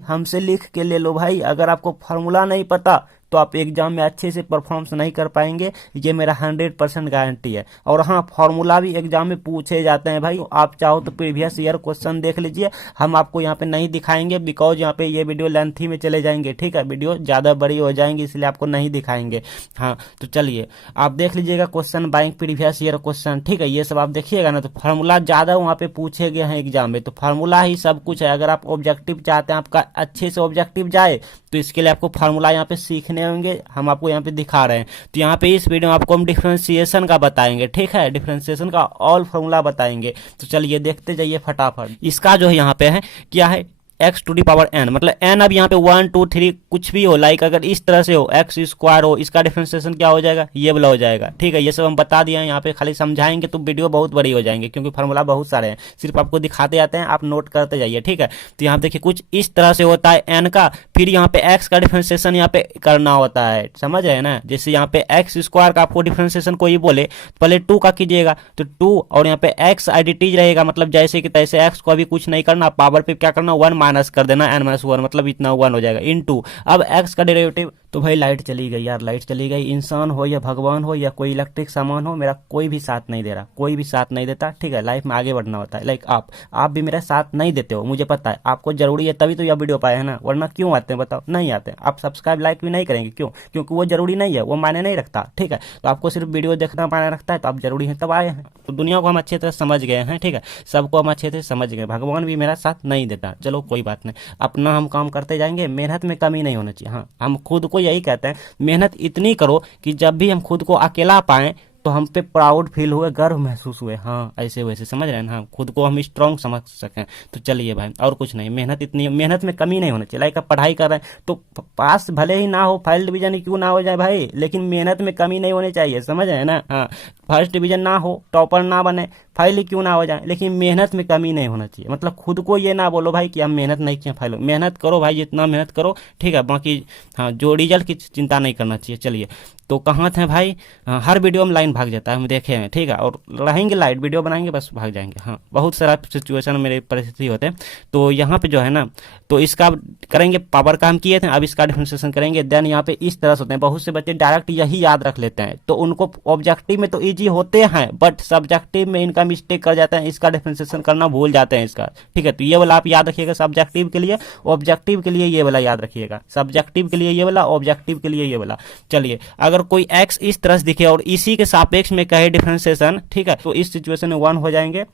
हमसे लिख के ले लो भाई। अगर आपको फार्मूला नहीं पता तो आप एग्जाम में अच्छे से परफॉर्मेंस नहीं कर पाएंगे, ये मेरा 100% गारंटी है। और हाँ, फार्मूला भी एग्जाम में पूछे जाते हैं भाई। आप चाहो तो प्रीवियस ईयर क्वेश्चन देख लीजिए। हम आपको यहाँ पे नहीं दिखाएंगे बिकॉज यहाँ पे ये वीडियो लेंथी में चले जाएंगे, ठीक है, वीडियो ज़्यादा बड़ी हो जाएंगी, इसलिए आपको नहीं दिखाएंगे। हाँ, तो चलिए आप देख लीजिएगा question bank previous year question, ठीक है, ये सब आप देखिएगा ना। तो फार्मूला ज़्यादा वहाँ पे पूछे गए हैं एग्जाम में, तो फार्मूला ही सब कुछ है। अगर आप ऑब्जेक्टिव चाहते हैं आपका अच्छे से ऑब्जेक्टिव जाए तो इसके लिए आपको फार्मूला यहाँ पे सीखने होंगे। हम आपको यहाँ पे दिखा रहे हैं। तो यहाँ पे इस वीडियो में आपको हम डिफरेंशिएशन का बताएंगे, ठीक है, डिफरेंशिएशन का ऑल फार्मूला बताएंगे। तो चलिए देखते जाइए फटाफट। इसका जो है यहाँ पे है क्या है, x to the power n, मतलब एन अब यहाँ पे 1 2 3 कुछ भी हो, लाइक अगर इस तरह से हो एक्स स्क्वायर हो, इसका डिफरेंशिएशन क्या हो जाएगा, ये वाला हो जाएगा, ठीक है। ये सब हम बता दिए हैं, यहाँ पे खाली समझाएंगे तो वीडियो बहुत बड़ी हो जाएंगे क्योंकि फार्मूला बहुत सारे हैं, सिर्फ आपको दिखाते जाते हैं, आप नोट करते जाइए, ठीक है। तो यहाँ देखिए कुछ इस तरह से होता है एन का, फिर यहाँ पे एक्स का डिफरेंशिएशन यहाँ पे करना होता है, समझ रहे हैं ना। जैसे यहाँ पे एक्स स्क्वायर का आपको डिफरेंशिएशन कोई बोले तो पहले 2 का कीजिएगा, तो 2 और यहाँ पे एक्स एडिटीज रहेगा, मतलब जैसे कि तैसे एक्स को अभी कुछ नहीं करना, पावर पे क्या करना 1 माइनस कर देना, एन माइनस 1 मतलब इतना 1 हो जाएगा इनटू अब एक्स का डेरिवेटिव। तो भाई लाइट चली गई यार, लाइट चली गई। इंसान हो या भगवान हो या कोई इलेक्ट्रिक सामान हो, मेरा कोई भी साथ नहीं दे रहा, कोई भी साथ नहीं देता, ठीक है। लाइफ में आगे बढ़ना होता है, लाइक आप भी मेरा साथ नहीं देते हो, मुझे पता है। आपको जरूरी है तभी तो यह वीडियो पाए है ना, वरना क्यों आते हैं बताओ, नहीं आते। आप सब्सक्राइब लाइक भी नहीं करेंगे, क्यों? क्योंकि वो जरूरी नहीं है, वो मायने नहीं रखता, ठीक है। तो आपको सिर्फ वीडियो देखना मायने रखता है, तो आप जरूरी है तब आए हैं। तो दुनिया को हम अच्छे तरह समझ गए हैं, ठीक है, सबको हम अच्छे तरह समझ गए। भगवान भी मेरा साथ नहीं देता, चलो कोई बात नहीं, अपना हम काम करते जाएंगे, मेहनत में कमी नहीं होना चाहिए। हाँ, हम खुद को यही कहते हैं, मेहनत इतनी करो कि जब भी हम खुद को अकेला पाएं तो हम पे प्राउड फील हुए, गर्व महसूस हुए, हाँ ऐसे वैसे, समझ रहे हैं ना, हाँ, खुद को हम स्ट्रांग समझ सकें। तो चलिए भाई, और कुछ नहीं, मेहनत इतनी, मेहनत में कमी नहीं होना चाहिए। लाइक आप पढ़ाई कर रहे हैं तो पास भले ही ना हो, फर्स्ट डिवीजन ही क्यों ना हो जाए भाई, लेकिन मेहनत में कमी नहीं होनी चाहिए, समझ रहे हैं ना। हाँ, फर्स्ट डिवीजन ना हो, टॉपर ना बने, फेल ही क्यों ना हो जाए, लेकिन मेहनत में कमी नहीं होना चाहिए। मतलब खुद को ये ना बोलो भाई कि हम मेहनत नहीं किए फेल हो, मेहनत करो भाई, जितना मेहनत करो, ठीक है, बाकी हाँ जो रिजल्ट की चिंता नहीं करना चाहिए। चलिए तो कहाँ थे भाई, हाँ, हर वीडियो में लाइन भाग जाता है, हम देखे हैं, ठीक है, और रहेंगे लाइट वीडियो बनाएंगे बस भाग जाएंगे। हाँ, बहुत सारा सिचुएशन मेरे परिस्थिति होते हैं। तो यहाँ पे जो है ना, तो इसका करेंगे, पावर का हम किए थे, अब इसका डिफरेंशिएशन करेंगे। देन यहाँ पे इस तरह से होते हैं, बहुत से बच्चे डायरेक्ट यही याद रख लेते हैं, तो उनको ऑब्जेक्टिव में तो ईजी होते हैं बट सब्जेक्टिव में इनका मिस्टेक कर जाते हैं, इसका डिफरेंशिएशन करना भूल जाते हैं इसका, ठीक है। तो ये वाला आप याद रखिएगा सब्जेक्टिव के लिए, ऑब्जेक्टिव के लिए ये वाला याद रखिएगा, सब्जेक्टिव के लिए ये वाला, ऑब्जेक्टिव के लिए ये वाला। चलिए अगर कोई एक्स इस तरह से दिखे और इसी के सापेक्ष में कहे डिफरेंशिएशन, ठीक है, तो इस सिचुएशन में 1 हो जाएंगे।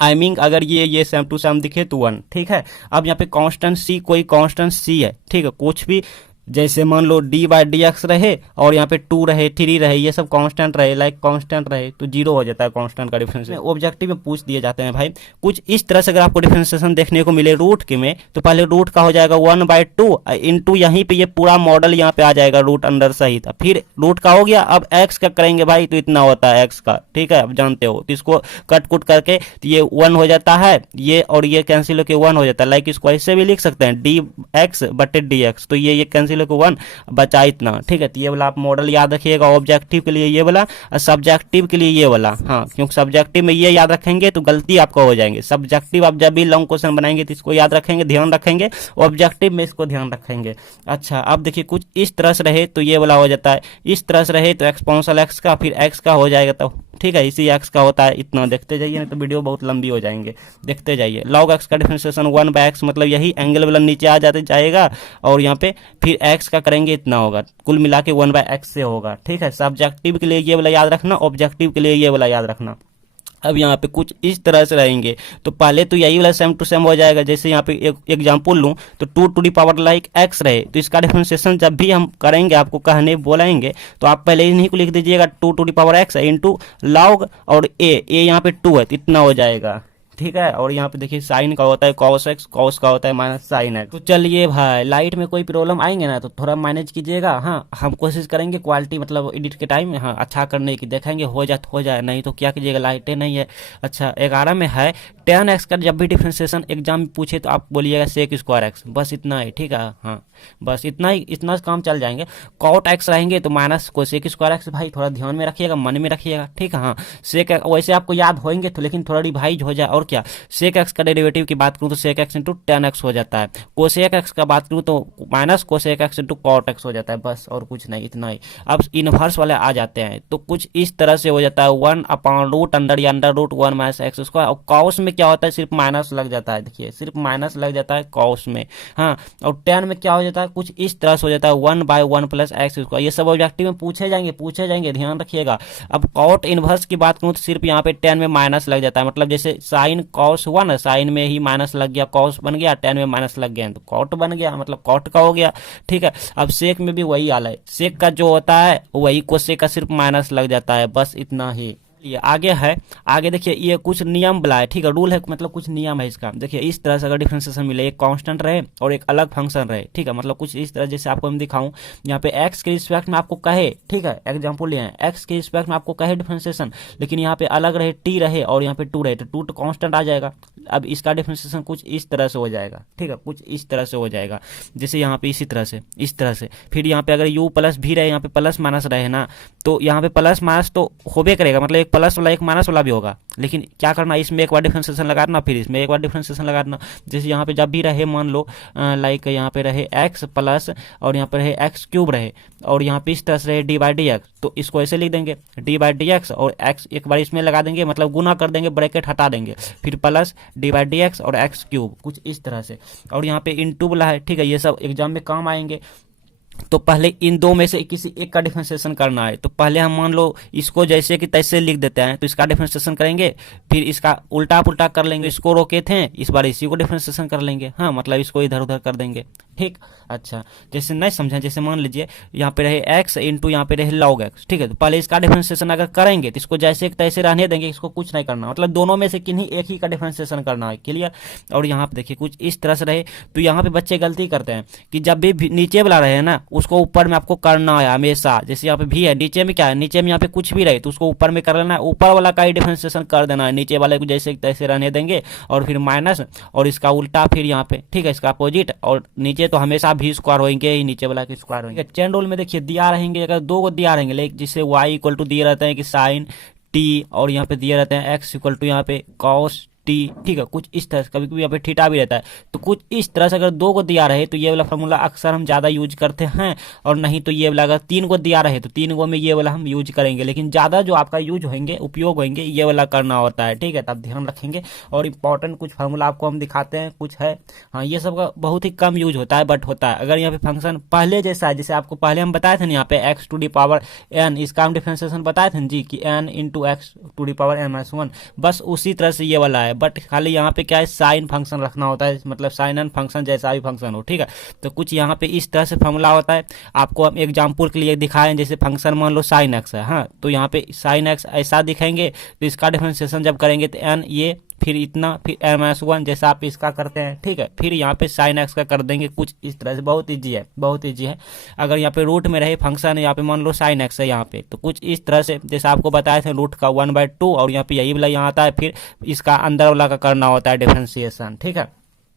आई मीन अगर ये सेम टू सेम दिखे तो 1, ठीक है। अब यहाँ पे कांस्टेंट सी, कोई कांस्टेंट सी है, ठीक है, कुछ भी, जैसे मान लो डी बाई डी एक्स रहे और यहाँ पे 2 रहे, 3 रहे, ये सब कांस्टेंट रहे, लाइक कांस्टेंट रहे तो 0 हो जाता है कांस्टेंट का डिफरेंशिएशन। ऑब्जेक्टिव में पूछ दिए जाते हैं भाई कुछ इस तरह से। अगर आपको डिफरेंशिएशन देखने को मिले रूट के में, तो पहले रूट का हो जाएगा 1/2 इंटू यहीं पे ये पूरा मॉडल यहाँ पे आ जाएगा रूट अंडर सहित, फिर रूट का हो गया। अब एक्स का करेंगे भाई तो इतना होता है एक्स का, ठीक है, आप जानते हो। तो इसको कट कुट करके तो ये 1 हो जाता है, ये और ये कैंसिल होकर 1 हो जाता है। लाइक इसको ऐसे भी लिख सकते हैं डी एक्स बटे डी एक्स, तो ये कैंसिल को 1 बचा इतना, ठीक है। तो ये वाला आप मॉडल याद रखिएगा, ऑब्जेक्टिव के लिए ये वाला और सब्जेक्टिव के लिए ये वाला। हाँ, क्योंकि सब्जेक्टिव में ये याद रखेंगे तो गलती आपको हो जाएंगे। सब्जेक्टिव आप जब भी लॉन्ग क्वेश्चन बनाएंगे तो इसको याद रखेंगे, ध्यान रखेंगे, ऑब्जेक्टिव में इसको ध्यान रखेंगे। अच्छा, अब देखिए कुछ इस तरह से रहे तो ये वाला हो जाता है, इस तरह से रहे तो एक्सपोनेंशियल एक्स का, फिर एक्स का हो जाएगा, तो ठीक है, इसी एक्स का होता है इतना। देखते जाइए नहीं तो वीडियो बहुत लंबी हो जाएंगे, देखते जाइए। लॉग एक्स का डिफरेंशिएशन 1/x, मतलब यही एंगल वाला नीचे आ जाते जाएगा और यहाँ पे फिर एक्स का करेंगे इतना होगा, कुल मिला के 1/x से होगा, ठीक है। सब्जेक्टिव के लिए ये वाला याद रखना, ऑब्जेक्टिव के लिए ये वाला याद रखना। अब यहाँ पे कुछ इस तरह से रहेंगे तो पहले तो यही वाला सेम टू सेम हो जाएगा। जैसे यहाँ पे एक एग्जांपल लूँ तो 2 to the power like x रहे तो इसका डिफरेंशिएशन जब भी हम करेंगे, आपको कहने बोलेंगे तो आप पहले इन्हीं को लिख दीजिएगा 2 to the power x into log और ए यहाँ पे 2 है तो इतना हो जाएगा, ठीक है। और यहाँ पे देखिए साइन का होता है कॉस एक्स, कॉस का होता है माइनस साइन एक्स। तो चलिए भाई, लाइट में कोई प्रॉब्लम आएंगे ना तो थोड़ा मैनेज कीजिएगा। हाँ, हम कोशिश करेंगे क्वालिटी मतलब एडिट के टाइम में हाँ अच्छा करने की, देखेंगे हो जाए, नहीं तो क्या कीजिएगा, लाइटें नहीं है। अच्छा, 11 में है 10x का जब भी डिफरेंशिएशन एग्जाम में पूछे तो आप बोलिएगा सेक स्क्वायर एक्स, बस इतना ही, ठीक है। हाँ, बस इतना ही, इतना काम चल जाएंगे। कॉट एक्स रहेंगे तो माइनस को सेक स्क्वायर एक्स, भाई थोड़ा ध्यान में रखिएगा, मन में रखिएगा, ठीक है। हाँ, सेक वैसे आपको याद होंगे तो, लेकिन थोड़ा रिवाइज हो जाए और और क्या, सेक एक्स का डेरिवेटिव की बात करूँ तो sec x into tan x हो जाता है। कोसेक एक्स का बात करूँ तो minus cosec x into cot x हो जाता है, बस और कुछ नहीं, इतना ही। अब इनवर्स वाले आ जाते हैं तो कुछ इस तरह से हो जाता है, 1/रूट अंडर या under root 1 minus x square. और कॉस में क्या होता है, सिर्फ माइनस लग जाता है, देखिए सिर्फ माइनस लग जाता है कॉस में, हाँ। और टेन में क्या हो जाता है, कुछ इस तरह से हो जाता है, 1/1 प्लस एक्स स्क्वायर। ये सब ऑब्जेक्टिव में पूछे जाएंगे, ध्यान रखिएगा। अब कॉट इनवर्स की बात करूँ तो सिर्फ यहाँ पे टेन में माइनस लग जाता है, मतलब जैसे साइन कॉस हुआ ना, साइन में ही माइनस लग गया, कॉस बन गया, टेन में माइनस लग गया तो कॉट बन गया, मतलब कॉट का हो गया, ठीक है। अब सेक में भी वही हाल है, सेक का जो होता है वही कोसेक का सिर्फ माइनस लग जाता है, बस इतना ही। ये आगे है, आगे देखिए ये कुछ नियम बुला है, ठीक है, रूल है, मतलब कुछ नियम है इसका। देखिए इस तरह से अगर डिफरेंशिएशन मिले, एक कांस्टेंट रहे और एक अलग फंक्शन रहे, ठीक है, मतलब कुछ इस तरह, जैसे आपको मैं दिखाऊं, यहाँ पे एक्स के रिस्पेक्ट में आपको कहे, ठीक है, एग्जांपल लिए हैं, एक्स के रिस्पेक्ट में आपको कहे डिफरेंशिएशन, लेकिन यहाँ पे अलग रहे, टी रहे और यहाँ पे टू रहे, तो टू तो कांस्टेंट आ जाएगा। अब इसका डिफरेंशिएशन कुछ इस तरह से हो जाएगा, ठीक है, कुछ इस तरह से हो जाएगा, जैसे यहाँ पे इसी तरह से, इस तरह से। फिर यहाँ पे अगर यू प्लस भी रहे, यहाँ पे प्लस माइनस रहे ना, तो यहाँ पे प्लस माइनस तो होबे करेगा, मतलब एक प्लस वाला एक माइनस वाला भी होगा, लेकिन क्या करना, इसमें एक बार डिफरेंशिएशन लगाना, फिर इसमें एक बार डिफरेंशिएशन लगाना। जैसे यहाँ पे जब भी रहे, मान लो लाइक यहाँ पे रहे एक्स प्लस और यहाँ पे रहे एक्स क्यूब रहे और यहाँ पे इस तरह से रहे डी बाई डी एक्स, तो इसको ऐसे लिख देंगे डी बाई डी एक्स और एक्स एक बार इसमें लगा देंगे, मतलब गुना कर देंगे, ब्रैकेट हटा देंगे, फिर plus D by D x और एक्स क्यूब, कुछ इस तरह से। और यहाँ पे इनटू वाला है, ठीक है, ये सब एग्जाम में काम आएंगे। तो पहले इन दो में से किसी एक का डिफरेंशिएशन करना है, तो पहले हम मान लो इसको जैसे कि तैसे लिख देते हैं, तो इसका डिफरेंशिएशन करेंगे, फिर इसका उल्टा पुल्टा कर लेंगे, इसको रोके थे इस बार इसी को डिफरेंशिएशन कर लेंगे, हाँ, मतलब इसको इधर उधर कर देंगे, ठीक। अच्छा, जैसे नहीं समझा, जैसे मान लीजिए यहाँ पे रहे एक्स इंटू यहाँ पे रहे लॉग एक्स, ठीक है, तो पहले इसका डिफरेंशिएशन अगर करेंगे तो इसको जैसे तैसे रहने देंगे, इसको कुछ नहीं करना, मतलब दोनों में से किन्हीं एक ही का डिफरेंशिएशन करना है, क्लियर। और यहाँ पे देखिए कुछ इस तरह से रहे, तो यहाँ पे बच्चे गलती करते हैं कि जब भी नीचे वाला रहे ना, उसको ऊपर में आपको करना है हमेशा। जैसे यहाँ पे भी है, नीचे में क्या है, नीचे में यहाँ पे कुछ भी रहे तो उसको ऊपर में कर लेना है, ऊपर वाला का ही डिफरेंशिएशन कर देना है, नीचे वाले को जैसे तैसे रहने देंगे, और फिर माइनस और इसका उल्टा फिर यहाँ पे, ठीक है, इसका अपोजिट, और नीचे तो हमेशा भी स्क्वायर होंगे ही, नीचे वाला के स्क्वायर होंगे। चेन रूल में देखिए दिया रहेंगे, अगर दो को दिया रहेंगे, लेकिन जिससे वाई इक्वल टू दिए रहते हैं कि साइन टी, और यहाँ पे दिए रहते हैं एक्स इक्वल टू यहाँ पे कॉस टी, ठीक है, कुछ इस तरह से, कभी कभी यहाँ पे थीटा भी रहता है, तो कुछ इस तरह से अगर दो को दिया रहे तो ये वाला फार्मूला अक्सर हम ज्यादा यूज करते हैं, और नहीं तो ये वाला अगर तीन को दिया रहे तो तीन को में ये वाला हम यूज करेंगे, लेकिन ज्यादा जो आपका यूज होंगे, उपयोग होंगे, ये वाला करना होता है, ठीक है, तब ध्यान रखेंगे। और इंपॉर्टेंट कुछ फार्मूला आपको हम दिखाते हैं, कुछ है, हाँ, ये सब का बहुत ही कम यूज होता है, बट होता है। अगर यहाँ पे फंक्शन पहले जैसा है, जैसे आपको पहले हम बताए थे ना, यहाँ पे x to the power n, इसका हम डिफरेंशिएशन बताए थे जी कि n into x to the power n minus 1, बस उसी तरह से ये वाला है, बट खाली यहाँ पे क्या है, साइन फंक्शन रखना होता है, मतलब साइन एन फंक्शन जैसा भी फंक्शन हो, ठीक है। तो कुछ यहाँ पे इस तरह से फॉर्मूला होता है, आपको हम एग्जांपल के लिए दिखाएं, जैसे फंक्शन मान लो साइन एक्स है, हाँ, तो यहाँ पे साइन एक्स ऐसा दिखाएंगे, तो इसका डिफरेंशिएशन जब करेंगे तो एन ये, फिर इतना, फिर एन माइनस 1 जैसा आप इसका करते हैं, ठीक है, फिर यहाँ पे साइन एक्स का कर देंगे, कुछ इस तरह से। बहुत ईजी है, बहुत ईजी है। अगर यहाँ पे रूट में रहे फंक्शन, यहाँ पे मान लो साइन एक्स है यहाँ पे, तो कुछ इस तरह से, जैसे आपको बताए थे रूट का 1/2, और यहाँ पे यही वाला यहाँ आता है, फिर इसका अंदर वाला का करना होता है डिफरेंशिएशन, ठीक है।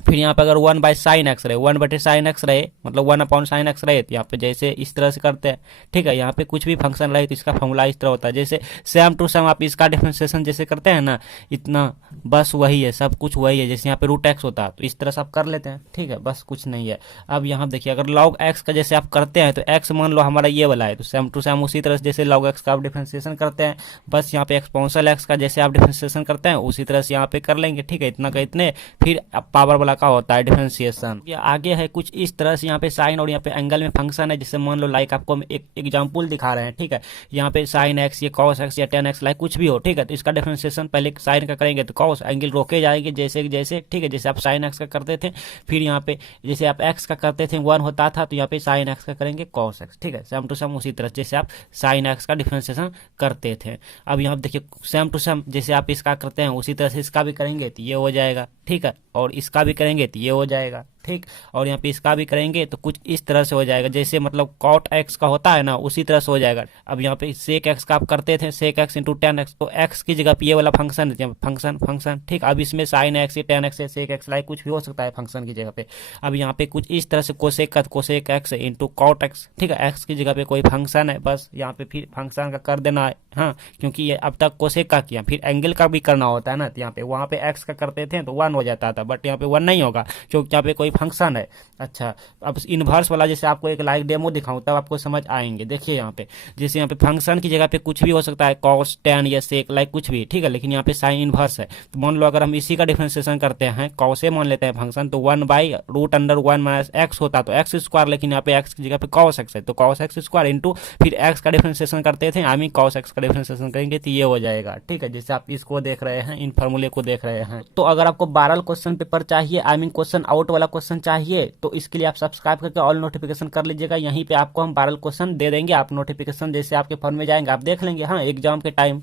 फिर यहाँ पे अगर 1/sin x रहे, 1/sin x रहे, मतलब 1/sin x रहे, तो यहाँ पे जैसे इस तरह से करते हैं, ठीक है। यहाँ पे कुछ भी फंक्शन रहे तो इसका फॉर्मूला इस तरह होता है, जैसे सेम टू सेम आप इसका डिफरेंशिएशन जैसे करते हैं ना, इतना, बस वही है, सब कुछ वही है। जैसे यहाँ पे रूट एक्स होता है तो इस तरह से आप कर लेते हैं, ठीक है, बस कुछ नहीं है। अब यहाँ देखिए, अगर लॉग एक्स का जैसे आप करते हैं, तो एक्स मान लो हमारा ये वाला है, तो सेम टू सेम उसी तरह से जैसे लॉग एक्स का आप डिफरेंशिएशन करते हैं, बस यहाँ पे एक्सपोनेंशियल एक्स का जैसे आप डिफरेंशिएशन करते हैं उसी तरह से यहाँ पे कर लेंगे, ठीक है, इतना का इतने, फिर पावर वाला का होता है डिफरेंशिएशन। ये आगे है कुछ इस तरह से, यहाँ पे साइन और यहाँ पे एंगल में फंक्शन है, जैसे मान लो लाइक आपको हम एक एग्जांपल दिखा रहे हैं, ठीक है, यहाँ पे साइन एक्स, ये कॉस एक्स या टेन एक्स लाइक कुछ भी हो, ठीक है, तो इसका डिफरेंशिएशन पहले साइन का करेंगे तो कॉस एंगल रोके जाएंगे जैसे जैसे, ठीक है, जैसे आप साइन एक्स का करते थे, फिर यहाँ पे जैसे आप एक्स का करते थे 1 होता था, तो यहाँ पे साइन एक्स का करेंगे कॉस एक्स, ठीक है, सेम टू सेम उसी तरह जैसे आप साइन एक्स का डिफरेंशिएशन करते थे। अब यहाँ देखिए सेम टू सेम जैसे आप इसका करते हैं उसी तरह से इसका भी करेंगे तो ये हो जाएगा, ठीक है, और इसका भी करेंगे तो ये हो जाएगा, ठीक। ठीक। और यहाँ पे इसका भी करेंगे तो कुछ इस तरह से हो जाएगा, जैसे मतलब कॉट एक्स का होता है ना, उसी तरह से हो जाएगा। अब यहाँ पे सेक एक्स का आप करते थे, sec x into tan x, तो एक्स की जगह पे ये वाला फंक्शन है, फंक्शन फंक्शन, ठीक। अब इसमें साइन एक्स या टेन एक्स या सेक एक्स लाइक कुछ भी हो सकता है फंक्शन की जगह पे। अब यहाँ पे कुछ इस तरह से कोसेक का cosec x into cot x, ठीक है। एक्स की जगह पे कोई फंक्शन है, बस यहाँ पे फिर फंक्शन का कर देना है, हाँ, क्योंकि ये अब तक कोसेक का किया, फिर एंगल का भी करना होता है ना, तो यहाँ पे वहाँ पे एक्स का करते थे तो 1 हो जाता था, बट यहाँ पे 1 नहीं होगा क्योंकि यहाँ पे कोई फंक्शन है। अच्छा, अब इनवर्स वाला जैसे आपको एक लाइव डेमो दिखाऊं तब आपको समझ आएंगे। देखिए यहाँ पे जैसे यहाँ पे फंक्शन की जगह पे कुछ भी हो सकता है, कॉस टेन या सेक लाइक कुछ भी, ठीक है, लेकिन यहाँ पे साइन इनवर्स है। तो मान लो अगर हम इसी का डिफरेंशिएशन करते हैं, कॉसे मान लेते हैं फंक्शन, तो 1/√(1 - x) होता तो एक्स स्क्वायर, लेकिन यहाँ पे एक्स की जगह पे कॉस एक्स है तो कॉस एक्स स्क्वायर इंटू फिर एक्स का डिफरेंशिएशन करते थे, आई मीन कॉस एक्स का डिफरेंशिएशन करेंगे तो ये हो जाएगा, ठीक है। जैसे आप इसको देख रहे हैं, इन फार्मूले को देख रहे हैं। तो अगर आपको 12 क्वेश्चन पेपर चाहिए, आई मीन क्वेश्चन आउट वाला क्वेश्चन चाहिए, तो इसके लिए आप सब्सक्राइब करके ऑल नोटिफिकेशन कर लीजिएगा। यहीं पे आपको हम 12 क्वेश्चन दे देंगे, आप नोटिफिकेशन जैसे आपके फोन में जाएंगे आप देख लेंगे, हाँ, एग्जाम के टाइम।